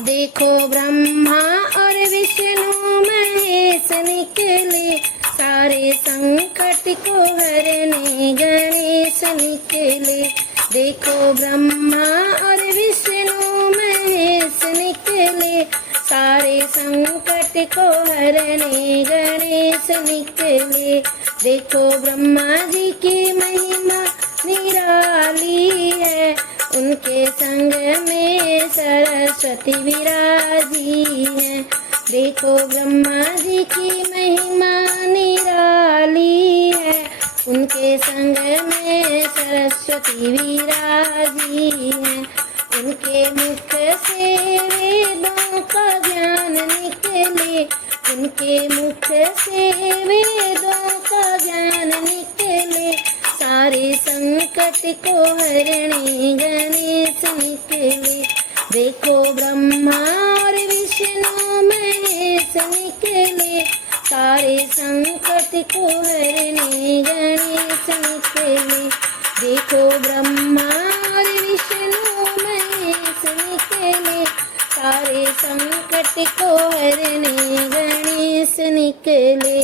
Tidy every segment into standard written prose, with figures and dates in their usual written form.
देखो ब्रह्मा और विष्णु महेश निकले, सारे संकट को हरने गणेश निकले। देखो ब्रह्मा और विष्णु महेश निकले, सारे संकट को हरने गणेश निकले। देखो ब्रह्मा जी की महिमा निराली है, उनके संग में सरस्वती विराजी है। देखो ब्रह्मा जी की महिमा निराली है, उनके संग में सरस्वती विराजी है। उनके मुख से वेदों का ज्ञान निकले, उनके मुख से वेदों का ज्ञान निकले, सारे संकट को हरने गणेश निकले। देखो ब्रह्मा और विष्णु महेश निकले, सारे संकट को हरने गणेश निकले। देखो ब्रह्मा और विष्णु महेश निकले, सारे संकट को हरने गणेश निकले।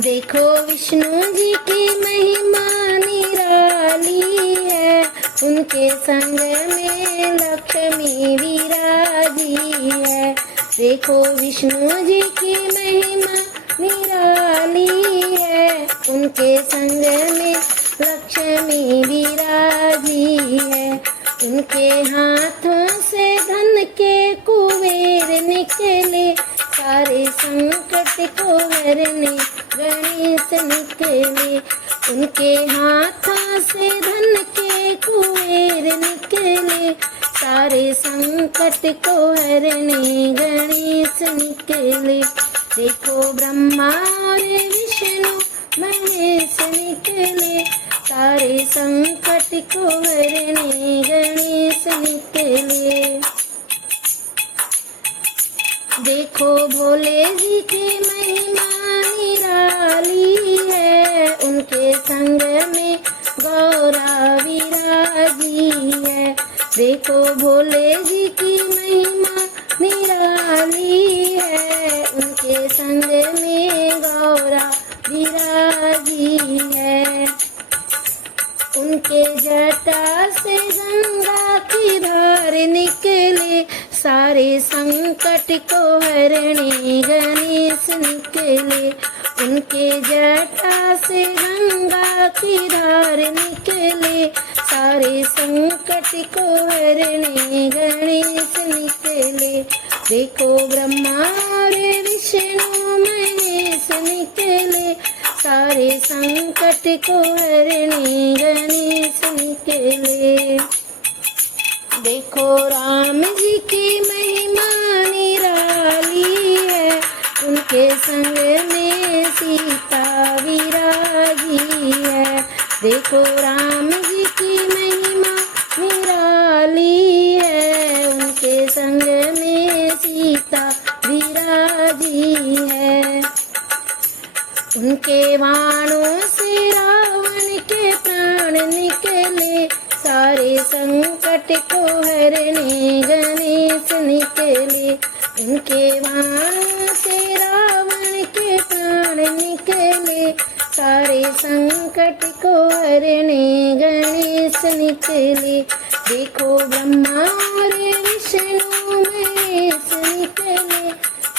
देखो विष्णु जी की महिमा निराली है, उनके संग में लक्ष्मी विराजी है। देखो विष्णु जी की महिमा निराली है, उनके संग में लक्ष्मी विराजी है। उनके हाथों से धन के कुबेर निकले, सारे संकट को हरने गणेश निकले। उनके हाथों से धन के कुबेर निकले, सारे संकट को हरने गणेश निकले। देखो ब्रह्मा और विष्णु महेश निकले, सारे संकट को हरने गणेश निकले। देखो भोले जी की महिमा निराली है, उनके संग में गौरा विराजी है। देखो भोले जी की महिमा निराली है, उनके संग में गौरा विराजी है। उनके जटा से गंगा की धार निकले, सारे संकट को हरने गणेश निकले। उनके जटा से गंगा की धार निकले, सारे संकट को हरने गणेश निकले। देखो ब्रह्मा और विष्णु महेश निकले, सारे संकट को हरने गणेश निकले। देखो राम जी की महिमा निराली है, उनके संग में सीता विराजी है। देखो राम जी की महिमा निराली है, उनके संग में सीता विराजी है। उनके बाणों से रावण के प्राण निकले, सारे संकट को हरने गणेश निकले। उनके बाणों से रावण के प्राण निकले, सारे संकट को हरने गणेश निकले। देखो ब्रह्मा और विष्णु महेश निकले,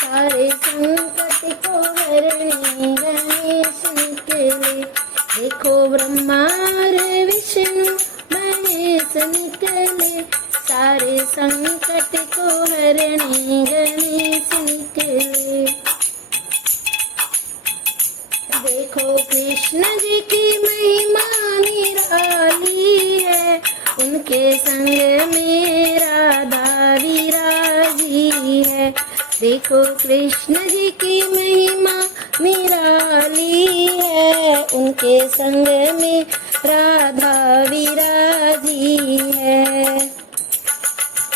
सारे संकट को हरने गणेश निकले। देखो ब्रह्मा और विष्णु महेश निकले, सारे संकट को हरने गणेश निकले। देखो कृष्ण जी की महिमा निराली है, उनके संग में राधा विराजी है। देखो कृष्ण जी की महिमा निराली है, उनके संग में राधा विराजी है।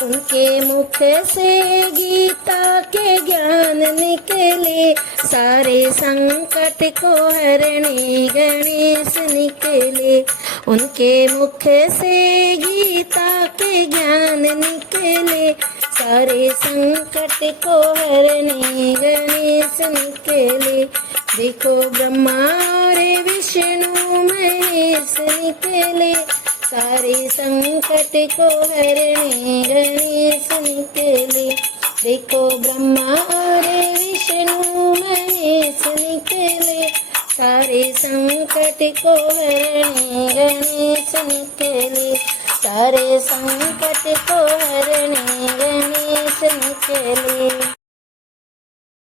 उनके मुख से गीता के ज्ञान निकले, सारे संकट को हरने गणेश निकले। उनके मुख से गीता के ज्ञान निकले, सारे संकट को हरने गणेश निकले। देखो ब्रह्मा और विष्णु महेश निकले, सारे संकट को हरने गणेश निकले। देखो ब्रह्मा और विष्णु महेश निकले, सारे संकट को हरने गणेश निकले, सारे संकट को हरने गणेश निकले।